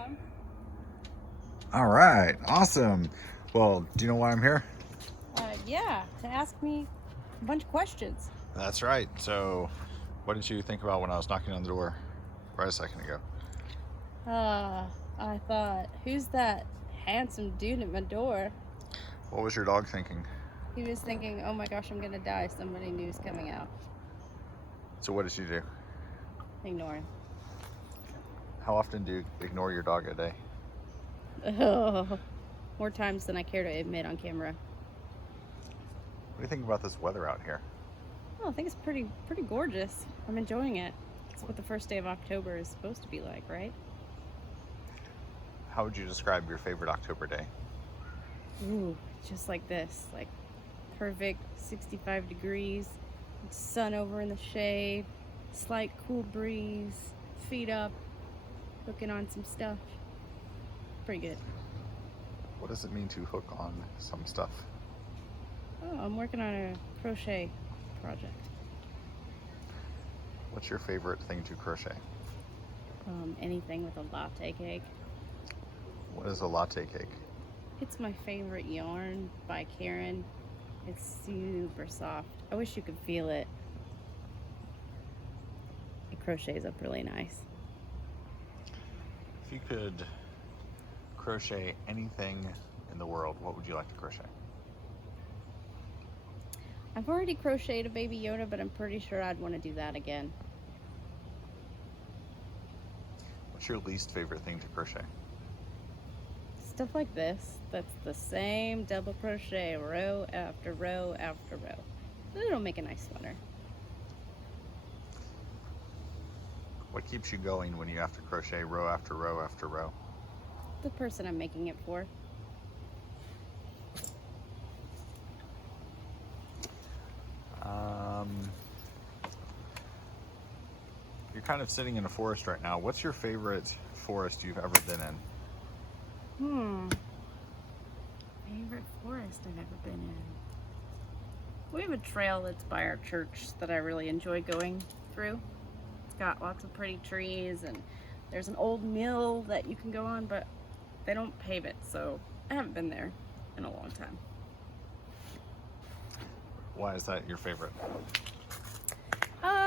welcome. All right, awesome. Well, do you know why I'm here? Yeah, to ask me a bunch of questions. That's right. So, what did you think about when I was knocking on the door right a second ago? I thought, who's that handsome dude at my door? What was your dog thinking? He was thinking, oh my gosh, I'm gonna die. Somebody new's coming out. So, what did you do? Ignore him. How often do you ignore your dog a day? Oh, more times than I care to admit on camera. What do you think about this weather out here? Oh, I think it's pretty gorgeous. I'm enjoying it. It's what the first day of October is supposed to be like, right? How would you describe your favorite October day? Ooh, just like this, like perfect 65 degrees, sun over in the shade, slight cool breeze, feet up, hooking on some stuff. Pretty good. What does it mean to hook on some stuff? Oh, I'm working on a crochet project. What's your favorite thing to crochet? Anything with a latte cake. What is a latte cake? It's my favorite yarn by Karen. It's super soft. I wish you could feel it. It crochets up really nice. If you could crochet anything in the world, what would you like to crochet? I've already crocheted a baby Yoda, but I'm pretty sure I'd want to do that again. What's your least favorite thing to crochet? Stuff like this, that's the same double crochet row after row after row. It'll make a nice sweater. What keeps you going when you have to crochet row after row after row? The person I'm making it for. You're kind of sitting in a forest right now. What's your favorite forest you've ever been in? Favorite forest I've ever been in. We have a trail that's by our church that I really enjoy going through. It's got lots of pretty trees and there's an old mill that you can go on, but they don't pave it, so I haven't been there in a long time. Why is that your favorite?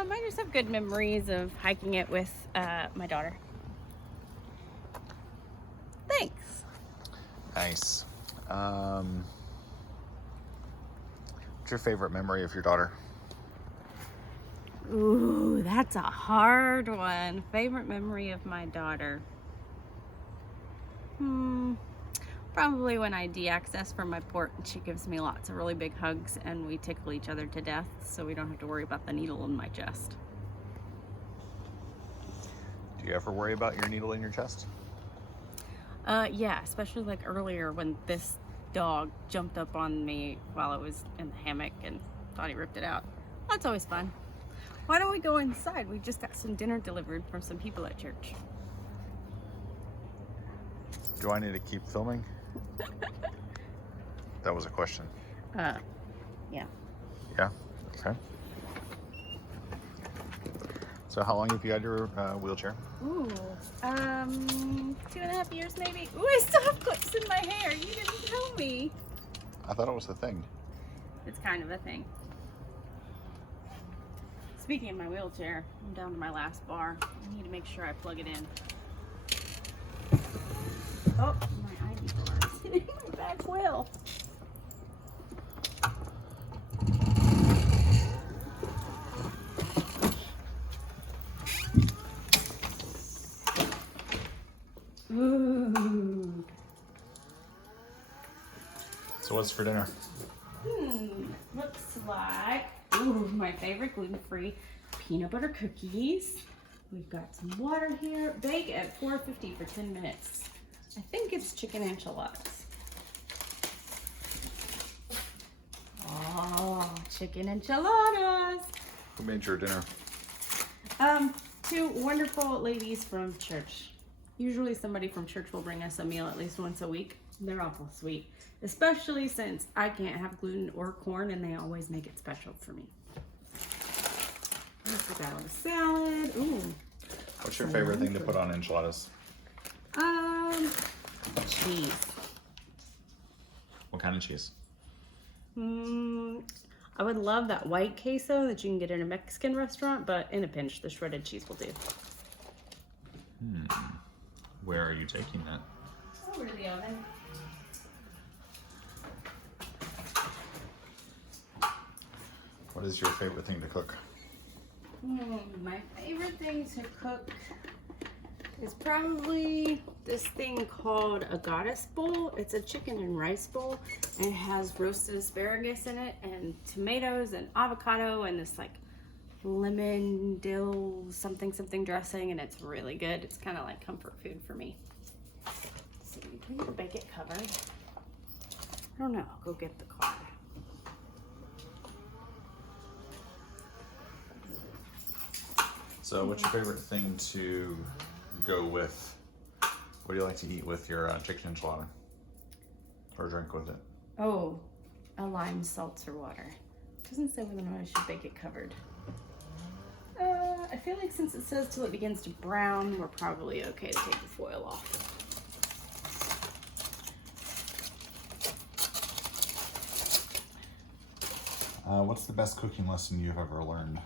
I just have good memories of hiking it with my daughter. Thanks. Nice. What's your favorite memory of your daughter? Ooh, that's a hard one. Favorite memory of my daughter. Probably when I de-access from my port and she gives me lots of really big hugs and we tickle each other to death so we don't have to worry about the needle in my chest. Do you ever worry about your needle in your chest? Yeah, especially like earlier when this dog jumped up on me while I was in the hammock and thought he ripped it out. That's always fun. Why don't we go inside? We just got some dinner delivered from some people at church. Do I need to keep filming? That was a question. Yeah. Yeah? Okay. So how long have you had your wheelchair? Ooh, 2.5 years maybe. Ooh, I still have clips in my hair. You didn't tell me. I thought it was a thing. It's kind of a thing. Speaking of my wheelchair, I'm down to my last bar. I need to make sure I plug it in. Oh, my ID bar is hitting my back wheel. Ooh. So what's for dinner? Looks like, ooh, my favorite gluten-free peanut butter cookies. We've got some water here. Bake at 450 for 10 minutes. I think it's chicken enchiladas. Oh, chicken enchiladas. Who made your dinner? Two wonderful ladies from church. Usually somebody from church will bring us a meal at least once a week. They're awful sweet, especially since I can't have gluten or corn and they always make it special for me. We got a salad. Ooh. What's your favorite thing to put on enchiladas? Cheese. What kind of cheese? I would love that white queso that you can get in a Mexican restaurant, but in a pinch, the shredded cheese will do. Where are you taking that? Over to the oven. What is your favorite thing to cook? My favorite thing to cook is probably this thing called a goddess bowl. It's a chicken and rice bowl, and it has roasted asparagus in it, and tomatoes and avocado, and this like lemon dill something dressing, and it's really good. It's kind of like comfort food for me. So we need to bake it covered. I don't know. I'll go get the card. So, what's your favorite thing to go with? What do you like to eat with your chicken enchilada? Or drink with it? Oh, a lime seltzer water. It doesn't say whether or not I should bake it covered. I feel like since it says till it begins to brown, we're probably okay to take the foil off. What's the best cooking lesson you've ever learned?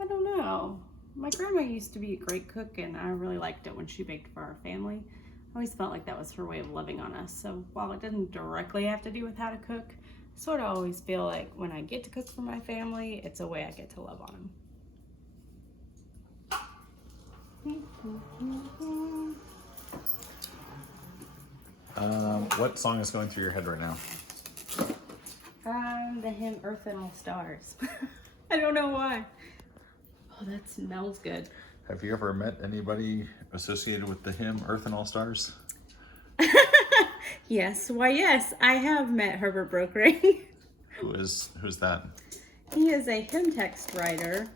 I don't know. My grandma used to be a great cook, and I really liked it when she baked for our family. I always felt like that was her way of loving on us. So while it didn't directly have to do with how to cook, I sort of always feel like when I get to cook for my family, it's a way I get to love on them. What song is going through your head right now? The hymn Earthen All Stars. I don't know why. Oh, that smells good. Have you ever met anybody associated with the hymn Earthen All Stars? Yes, why yes, I have met Herbert Brokering. Who's that? He is a hymn text writer,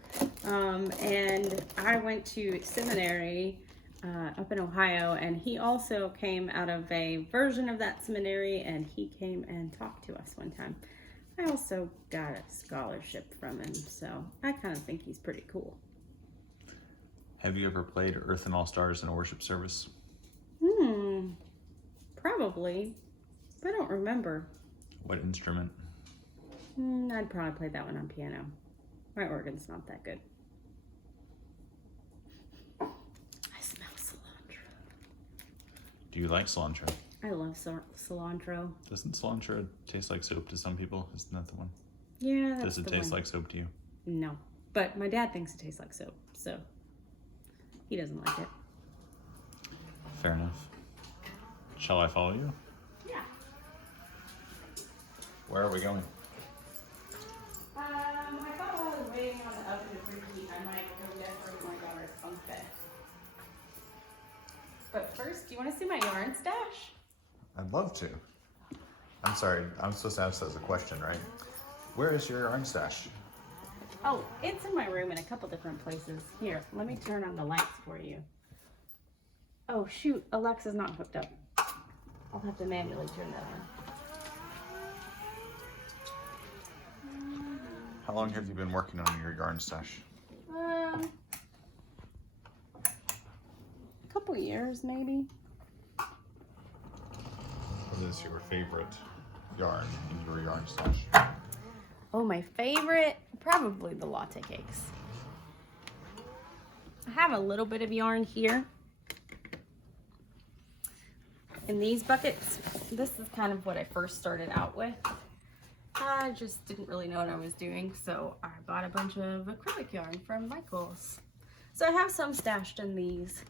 and I went to seminary up in Ohio, and he also came out of a version of that seminary, and he came and talked to us one time. I also got a scholarship from him, so I kind of think he's pretty cool. Have you ever played Earthen All Stars in a worship service? Probably, but I don't remember. What instrument? I'd probably play that one on piano. My organ's not that good. I smell cilantro. Do you like cilantro? I love cilantro. Doesn't cilantro taste like soap to some people? Isn't that the one? Yeah, that's Does it the taste one. like soap to you? No, but my dad thinks it tastes like soap, so he doesn't like it. Fair enough. Shall I follow you? Yeah. Where are we going? I thought while I was waiting on the oven to preheat, I might go decorate my daughter's bunk bed. But first, do you want to see my yarn stash? I'd love to. I'm sorry, I'm supposed to ask that as a question, right? Where is your yarn stash? Oh, it's in my room in a couple different places. Here, let me turn on the lights for you. Oh shoot, Alexa's not hooked up. I'll have to manually turn that on. How long have you been working on your yarn stash? A couple years maybe. What is your favorite yarn in your yarn stash? Oh, my favorite, probably the latte cakes. I have a little bit of yarn here. In these buckets, this is kind of what I first started out with. I just didn't really know what I was doing, so I bought a bunch of acrylic yarn from Michael's. So I have some stashed in these.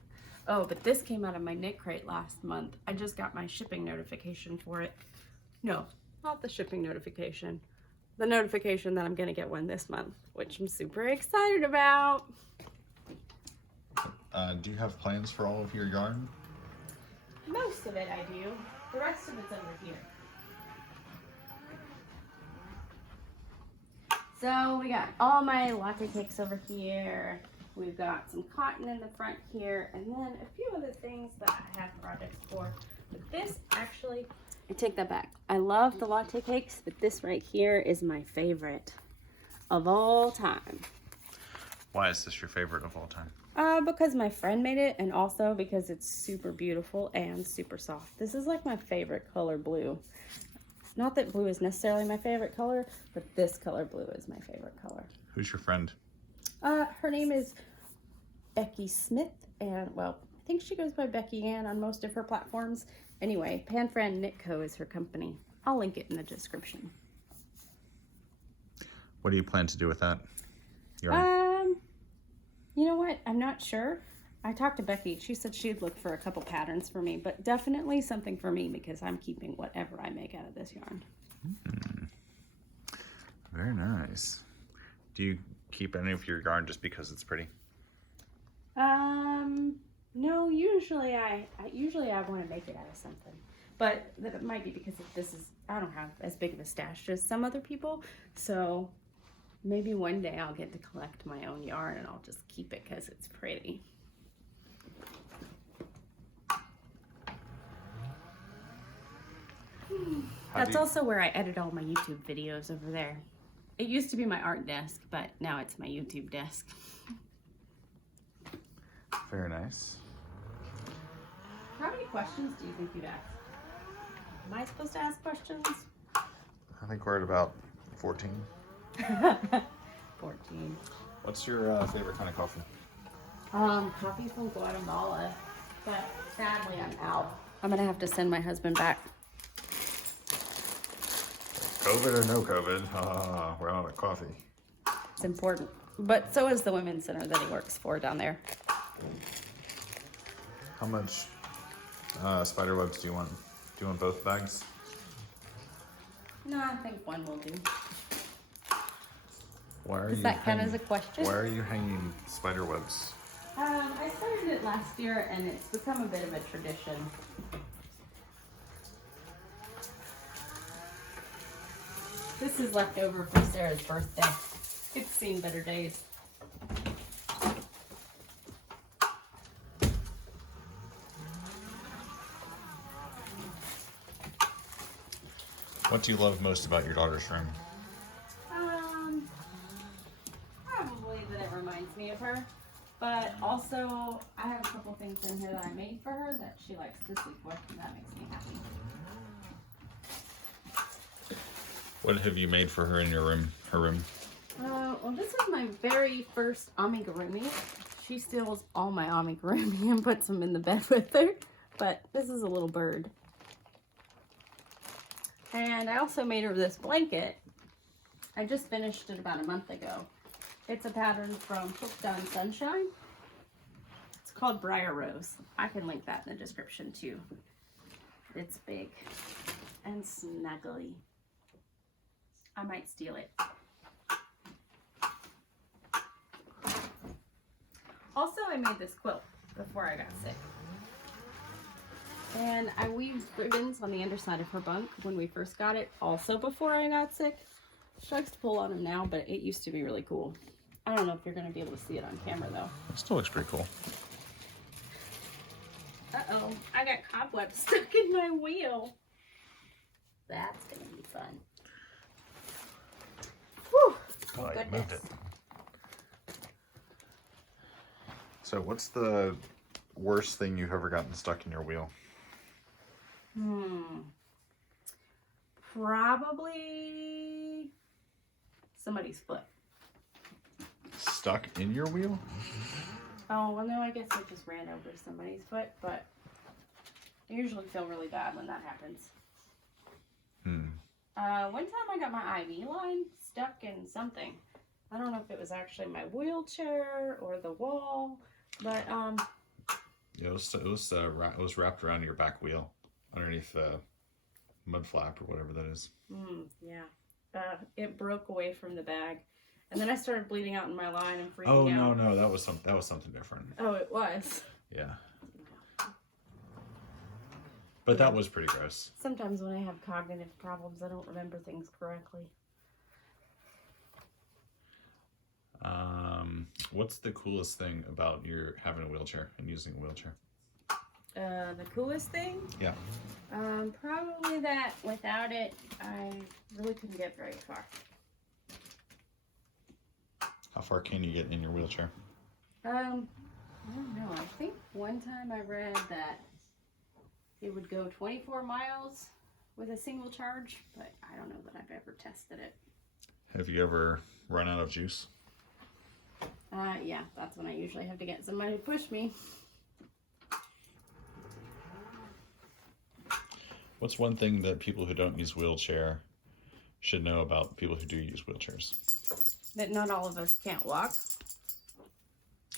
Oh, but this came out of my knit crate last month. I just got my shipping notification for it. No, not the shipping notification. The notification that I'm gonna get one this month, which I'm super excited about. Do you have plans for all of your yarn? Most of it I do. The rest of it's over here. So we got all my latte cakes over here. We've got some cotton in the front here, and then a few other things that I have projects for. But this actually, I take that back. I love the latte cakes, but this right here is my favorite of all time. Why is this your favorite of all time? Because my friend made it, and also because it's super beautiful and super soft. This is like my favorite color blue. Not that blue is necessarily my favorite color, but this color blue is my favorite color. Who's your friend? Her name is Becky Smith, and well, I think she goes by Becky Ann on most of her platforms. Anyway, Panfran Knit Co. is her company. I'll link it in the description. What do you plan to do with that? You know what? I'm not sure. I talked to Becky. She said she'd look for a couple patterns for me, but definitely something for me because I'm keeping whatever I make out of this yarn. Very nice. Do you keep any of your yarn just because it's pretty? No, usually I want to make it out of something. But that might be because I don't have as big of a stash as some other people. So maybe one day I'll get to collect my own yarn and I'll just keep it because it's pretty. That's also where I edit all my YouTube videos over there. It used to be my art desk, but now it's my YouTube desk. Very nice. How many questions do you think you'd ask? Am I supposed to ask questions? I think we're at about 14. 14. What's your favorite kind of coffee? Coffee from Guatemala, but sadly I'm out. I'm gonna have to send my husband back. COVID or no COVID, we're out of coffee. It's important. But so is the women's center that he works for down there. How much spider webs do you want? Do you want both bags? No, I think one will do. Why are Does that count as a question? Why are you hanging spider webs? I started it last year and it's become a bit of a tradition. This is left over for Sarah's birthday. It's seen better days. What do you love most about your daughter's room? Probably that it reminds me of her. But also, I have a couple things in here that I made for her that she likes to sleep with, and that makes me happy. What have you made for her in your room? Her room? Well, this is my very first amigurumi. She steals all my amigurumi and puts them in the bed with her. But this is a little bird. And I also made her this blanket. I just finished it about a month ago. It's a pattern from Hooked on Sunshine. It's called Briar Rose. I can link that in the description too. It's big and snuggly. I might steal it. Also, I made this quilt before I got sick. And I weaved ribbons on the underside of her bunk when we first got it, also before I got sick. She likes to pull on them now, but it used to be really cool. I don't know if you're going to be able to see it on camera, though. It still looks pretty cool. Uh-oh, I got cobwebs stuck in my wheel. That's going to be fun. Whew, Oh, thank you moved goodness. it. So what's the worst thing you've ever gotten stuck in your wheel? Probably somebody's foot. Stuck in your wheel? Oh, well, no, I guess I just ran over somebody's foot, but I usually feel really bad when that happens. One time I got my IV line stuck in something. I don't know if it was actually my wheelchair or the wall, but Yeah, it was wrapped around your back wheel, underneath the mud flap or whatever that is. Yeah. It broke away from the bag, and then I started bleeding out in my line and freaking out. Oh no, that was something different. Oh, it was. Yeah. But that was pretty gross. Sometimes when I have cognitive problems, I don't remember things correctly. What's the coolest thing about your having a wheelchair and using a wheelchair? The coolest thing? Yeah. Probably that without it, I really couldn't get very far. How far can you get in your wheelchair? I don't know. I think one time I read that it would go 24 miles with a single charge, but I don't know that I've ever tested it. Have you ever run out of juice? Yeah, that's when I usually have to get somebody to push me. What's one thing that people who don't use wheelchair should know about people who do use wheelchairs? That not all of us can't walk.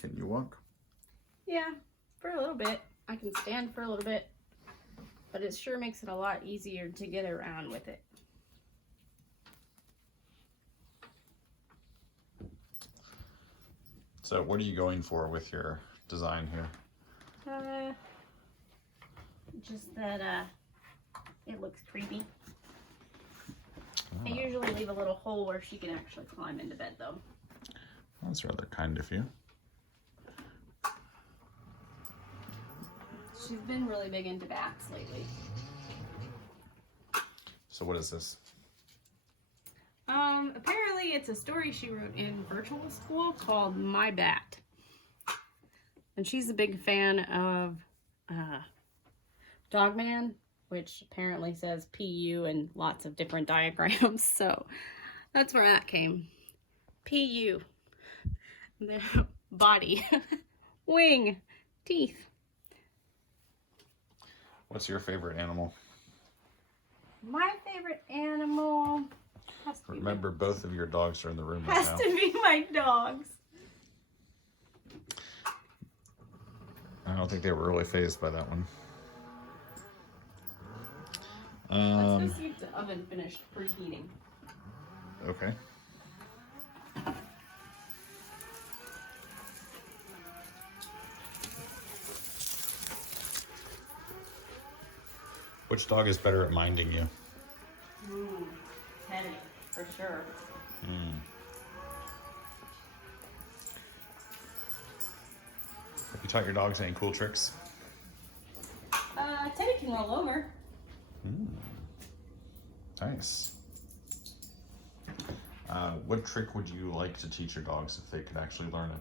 Can you walk? Yeah, for a little bit. I can stand for a little bit, but it sure makes it a lot easier to get around with it. So what are you going for with your design here? Just that it looks creepy. I Ah, usually leave a little hole where she can actually climb into bed though. that's rather kind of you. She's been really big into bats lately. So what is this? Apparently it's a story she wrote in virtual school called My Bat. And she's a big fan of Dogman, which apparently says PU and lots of different diagrams. So that's where that came. PU. The body. Wing. Teeth. What's your favorite animal? My favorite animal has to be Remember, both of your dogs are in the room right has now. to be my dogs. I don't think they were really fazed by that one. Let's go see if the oven finished preheating. Okay. Which dog is better at minding you? Teddy, for sure. Have you taught your dogs any cool tricks? Teddy can roll over. Nice. What trick would you like to teach your dogs if they could actually learn it?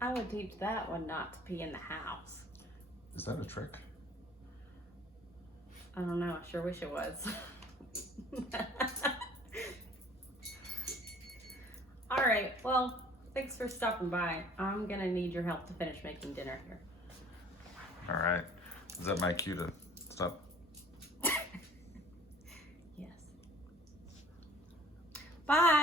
I would teach that one not to pee in the house. Is that a trick? I don't know. I sure wish it was. All right. Well, thanks for stopping by. I'm gonna need your help to finish making dinner here. All right. Is that my cue to stop? Yes. Bye.